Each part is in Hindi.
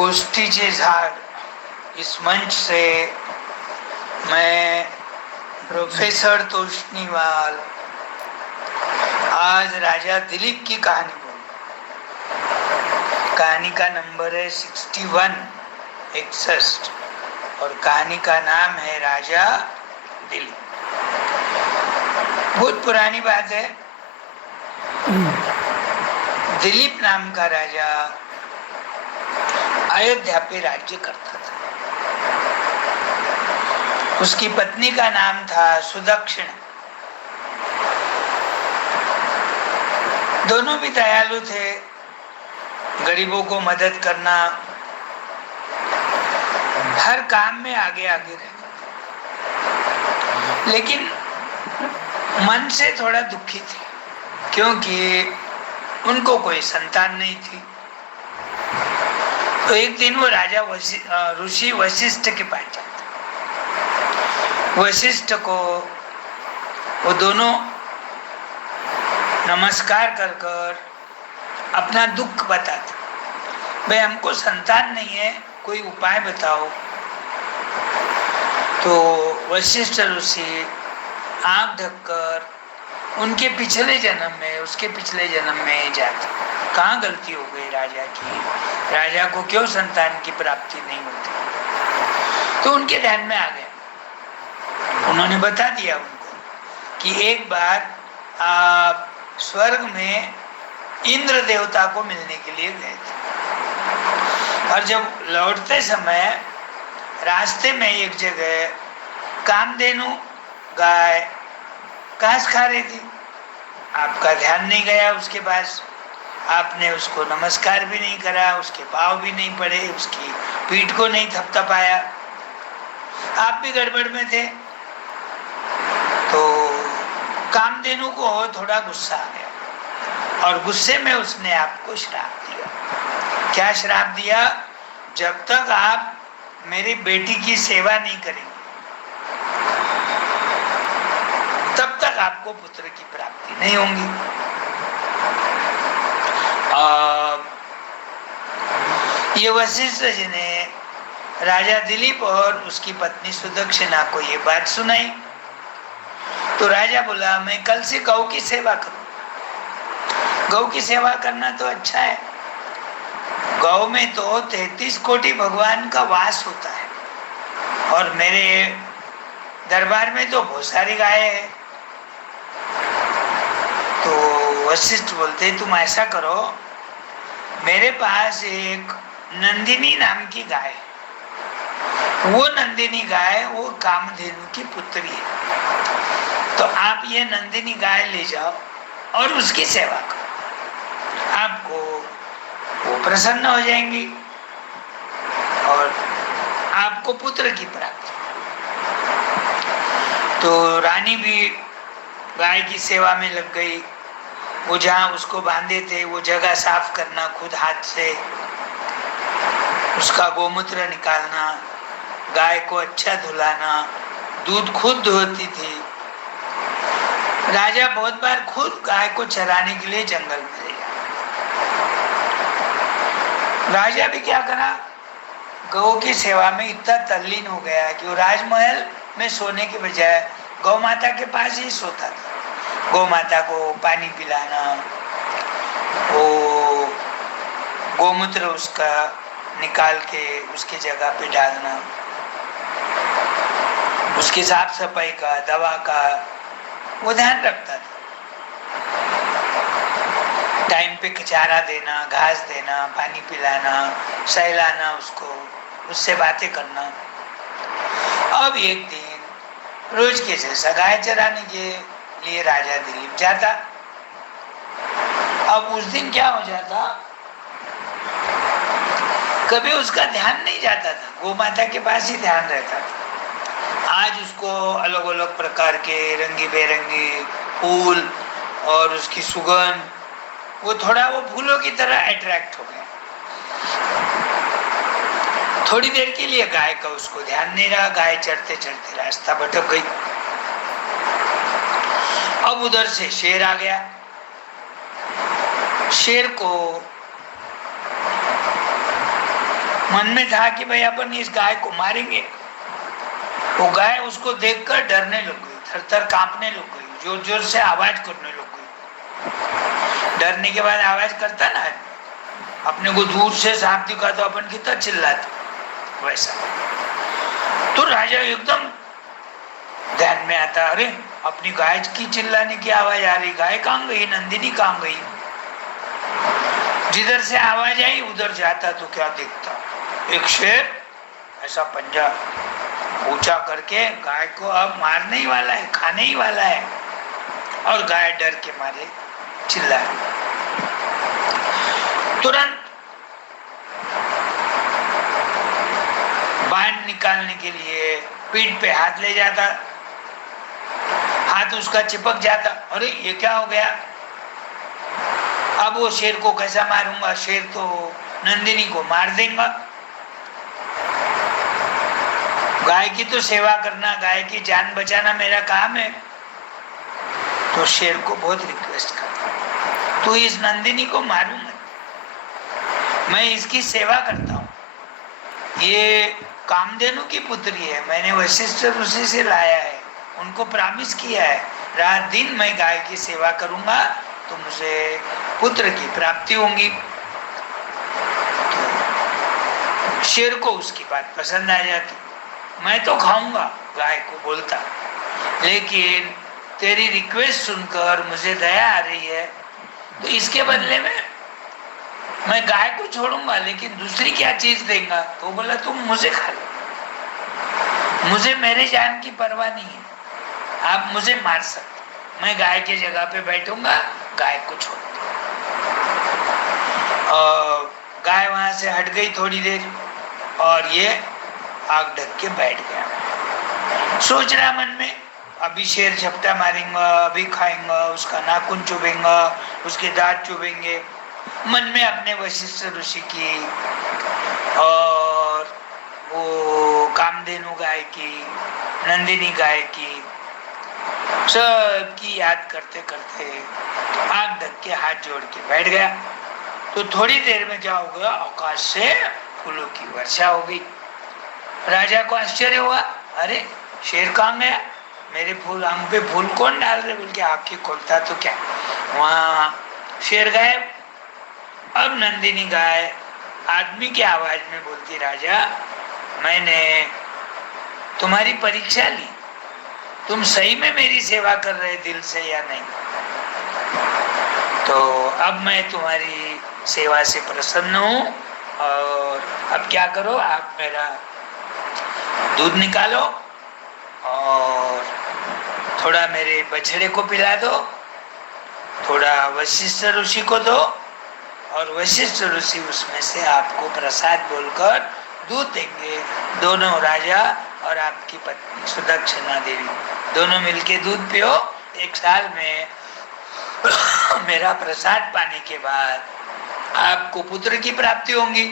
गोष्टीचे झाड इस मंच से मैं प्रोफेसर तोष्णीवाल आज राजा दिलीप की कहानी बोलूं। कहानी का नंबर है 61 और कहानी का नाम है राजा दिलीप। बहुत पुरानी बात है। दिलीप नाम का राजा अयोध्या पे राज्य करता था। उसकी पत्नी का नाम था सुदक्षिणा। दोनों भी दयालु थे, गरीबों को मदद करना, हर काम में आगे आगे रहते, लेकिन मन से थोड़ा दुखी थे क्योंकि उनको कोई संतान नहीं थी। तो एक दिन वो राजा ऋषि वशिष्ठ के पास जाते। वशिष्ठ को वो दोनों नमस्कार कर कर अपना दुख बताते। भाई हमको संतान नहीं है, कोई उपाय बताओ। तो वशिष्ठ ऋषि आंख ढककर उनके पिछले जन्म में, उसके पिछले जन्म में जाते, कहाँ गलती हो गई राजा की, राजा को क्यों संतान की प्राप्ति नहीं होती। तो उनके ध्यान में आ गया। उन्होंने बता दिया उनको कि एक बार आप स्वर्ग में इंद्र देवता को मिलने के लिए गए थे और जब लौटते समय रास्ते में एक जगह कामधेनु गाय घास खा रही थी। आपका ध्यान नहीं गया उसके पास, आपने उसको नमस्कार भी नहीं करा, उसके पाँव भी नहीं पड़े, उसकी पीठ को नहीं थपथपाया। आप भी गड़बड़ में थे। तो कामधेनु को थोड़ा गुस्सा आ गया और गुस्से में उसने आपको श्राप दिया। क्या श्राप दिया? जब तक आप मेरी बेटी की सेवा नहीं करेंगे तब तक आपको पुत्र की प्राप्ति नहीं होगी। ये वशिष्ठ जी ने राजा दिलीप और उसकी पत्नी सुदक्षिणा को ये बात सुनाई। तो राजा बोला, मैं कल से गौ की सेवा करूं। गौ की सेवा करना तो अच्छा है। गौ में तो 33 कोटि भगवान का वास होता है और मेरे दरबार में तो बहुत सारी गायें हैं। तो वशिष्ठ बोलते, तुम ऐसा करो, मेरे पास एक नंदिनी नाम की गाय है। वो नंदिनी गाय वो कामधेनु की पुत्री है। तो आप ये नंदिनी गाय ले जाओ और उसकी सेवा करो, आपको वो प्रसन्न हो जाएंगी और आपको पुत्र की प्राप्ति। तो रानी भी गाय की सेवा में लग गई। वो जहाँ उसको बांधे थे वो जगह साफ करना, खुद हाथ से उसका गोमूत्र निकालना, गाय को अच्छा धुलाना, दूध खुद धोती थी। राजा बहुत बार खुद गाय को चराने के लिए जंगल में ले गया। राजा भी क्या करा, गौ की सेवा में इतना तल्लीन हो गया कि वो राजमहल में सोने के बजाय गौ माता के पास ही सोता था। गौ माता को पानी पिलाना, वो गोमूत्र उसका निकाल के उसकी जगह पे डालना, उसकी साफ सफाई का, दवा का वो ध्यान रखता था। टाइम पे चारा देना, घास देना, पानी पिलाना, सहलाना उसको, उससे बातें करना। अब एक दिन रोज के जैसा गाय चराने के लिए राजा दिलीप जाता। अब उस दिन क्या हो जाता, कभी उसका ध्यान नहीं जाता था, गौ माता के पास ही ध्यान रहता था। आज उसको अलग अलग प्रकार के रंगी बेरंगी फूल और उसकी सुगंध, वो थोड़ा वो फूलों की तरह अट्रैक्ट हो गया। थोड़ी देर के लिए गाय का उसको ध्यान नहीं रहा, गाय चढ़ते चढ़ते रास्ता भटक गई। अब उधर से शेर आ गया। शेर को मन में था कि भाई अपन इस गाय को मारेंगे। वो गाय उसको देखकर डरने लग गई, थर थर कांपने लग गई, जोर जोर से आवाज करने लग गई। डरने के बाद आवाज करता ना, अपने को दूर से सांप दिखा तो अपन कितना चिल्लाते, वैसा। तो राजा एकदम ध्यान में आता, अरे अपनी गाय की चिल्लाने की आवाज आ रही, गाय कहाँ गई, नंदिनी कहाँ गई। जिधर से आवाज आई उधर जाता तो क्या देखता, एक शेर ऐसा पंजा ऊंचा करके गाय को अब मारने ही वाला है, खाने ही वाला है, और गाय डर के मारे चिल्लाए। तुरंत बाण निकालने के लिए पीठ पे हाथ ले जाता, हाथ उसका चिपक जाता, अरे ये क्या हो गया, अब वो शेर को कैसा मारूंगा, शेर तो नंदिनी को मार देगा। गाय की तो सेवा करना, गाय की जान बचाना मेरा काम है। तो शेर को बहुत रिक्वेस्ट करता, तो इस नंदिनी को मारूंगा, मैं इसकी सेवा करता हूँ, ये कामधेनु की पुत्री है, मैंने वशिष्ठ ऋषि से लाया है, उनको प्रॉमिस किया है रात दिन मैं गाय की सेवा करूंगा तो मुझे पुत्र की प्राप्ति होगी। तो शेर को उसकी बात पसंद आ जाती, मैं तो खाऊंगा गाय को बोलता, लेकिन तेरी रिक्वेस्ट सुनकर मुझे दया आ रही है, तो इसके बदले में मैं गाय को छोड़ूंगा, लेकिन दूसरी क्या चीज देगा। तो बोला तुम मुझे खा लो, मुझे मेरे जान की परवाह नहीं है, आप मुझे मार सकते, मैं गाय की जगह पे बैठूंगा, गाय को छोड़ दो। गाय वहां से हट गई थोड़ी देर, और ये आग ढक के बैठ गया। सोच रहा मन में, अभी शेर झपटा मारेंगा, अभी खाएंगा, उसका नाखून चुभेंगा, उसके दांत चुभेंगे। मन में अपने वशिष्ठ ऋषि की और वो कामधेनु गाय की, नंदिनी गाय की, सबकी याद करते करते आग ढक के हाथ जोड़ के बैठ गया। तो थोड़ी देर में क्या हो गया, आकाश से फूलों की वर्षा हो गई। राजा को आश्चर्य हुआ, अरे शेर कहाँ गया, मेरे फूल आम पे फूल कौन डाल रहे, बोल के आंखें खोलता तो क्या वहाँ शेर गायब। अब नंदिनी गाय आदमी की आवाज में बोलती, राजा मैंने तुम्हारी परीक्षा ली, तुम सही में मेरी सेवा कर रहे दिल से या नहीं, तो अब मैं तुम्हारी सेवा से प्रसन्न हूँ, और अब क्या करो, आप मेरा दूध निकालो और थोड़ा मेरे बछड़े को पिला दो, थोड़ा वशिष्ठ ऋषि को दो, और वशिष्ठ ऋषि उसमें से आपको प्रसाद बोलकर दूध देंगे। दोनों राजा और आपकी पत्नी सुदक्षिणा देवी दोनों मिलके दूध पियो, 1 साल में मेरा प्रसाद पाने के बाद आपको पुत्र की प्राप्ति होगी।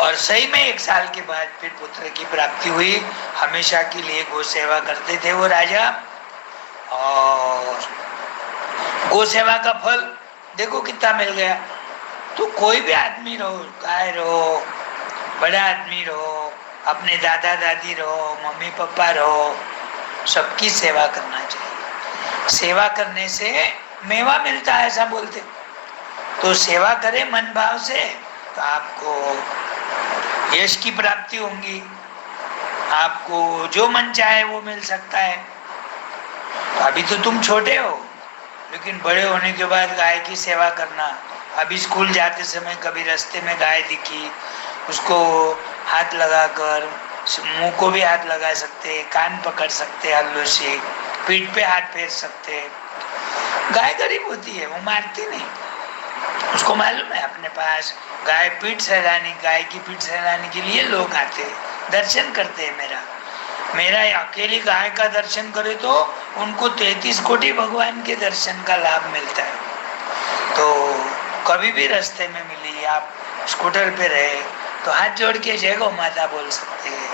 और सही में 1 साल के बाद फिर पुत्र की प्राप्ति हुई। हमेशा के लिए गौ सेवा करते थे वो राजा, और गौ सेवा का फल देखो कितना मिल गया। तो कोई भी आदमी रहो, गाय रहो, बड़ा आदमी रहो, अपने दादा दादी रहो, मम्मी पापा रहो, सबकी सेवा करना चाहिए। सेवा करने से मेवा मिलता है ऐसा बोलते। तो सेवा करें मन भाव से तो आपको यश की प्राप्ति होगी, आपको जो मन चाहे वो मिल सकता है। तो अभी तो तुम छोटे हो, लेकिन बड़े होने के बाद गाय की सेवा करना। अभी स्कूल जाते समय कभी रास्ते में गाय दिखी, उसको हाथ लगाकर, मुंह को भी हाथ लगा सकते, कान पकड़ सकते, हल्लों से पीठ पे हाथ फेर सकते। गाय गरीब होती है, वो मारती नहीं, उसको मालूम है अपने पास गाय पीठ सहलाने, गाय की पीठ सहलाने के लिए लोग आते हैं, दर्शन करते हैं। मेरा अकेली गाय का दर्शन करे तो उनको 33 कोटि भगवान के दर्शन का लाभ मिलता है। तो कभी भी रास्ते में मिली, आप स्कूटर पे रहे तो हाथ जोड़ के जय गौ माता बोल सकते हैं,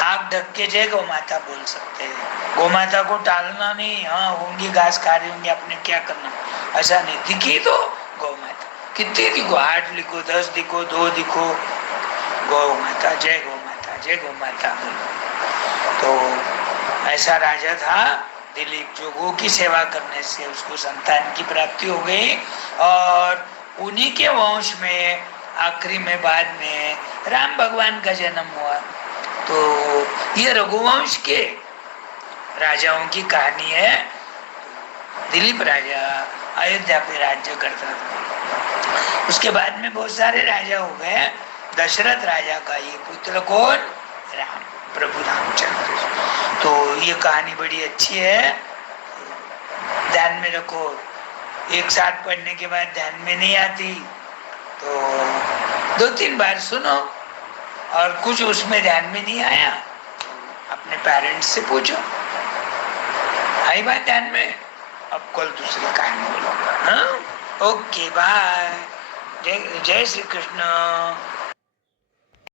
आँख ढक के जय गौ माता बोल सकते हैं। गौ माता को टालना नहीं, हाँ होंगी घास खा रही होंगी, आपने क्या करना, ऐसा नहीं। दिखी तो गौ माता, कितने लिखो, 8 लिखो, 10 लिखो, 2 लिखो, गौ माता जय, गौ माता जय, गौ माता। तो ऐसा राजा था दिलीप, जो गौ की सेवा करने से उसको संतान की प्राप्ति हो गई, और उन्हीं के वंश में आखिरी में बाद में राम भगवान का जन्म हुआ। तो ये रघुवंश के राजाओं की कहानी है। दिलीप राजा अयोध्या पे राज्य करता था। उसके बाद में बहुत सारे राजा हो गए। दशरथ राजा का ये पुत्र कौन? राम, प्रभु रामचंद्र। तो ये कहानी बड़ी अच्छी है, ध्यान में रखो। एक साथ पढ़ने के बाद ध्यान में नहीं आती तो 2-3 बार सुनो, और कुछ उसमें ध्यान में नहीं आया अपने पेरेंट्स से पूछो, आई बात ध्यान में, अब कल दूसरी कहानी बोलूंगा। हाँ, ओके, बाय, जय जय श्री कृष्ण।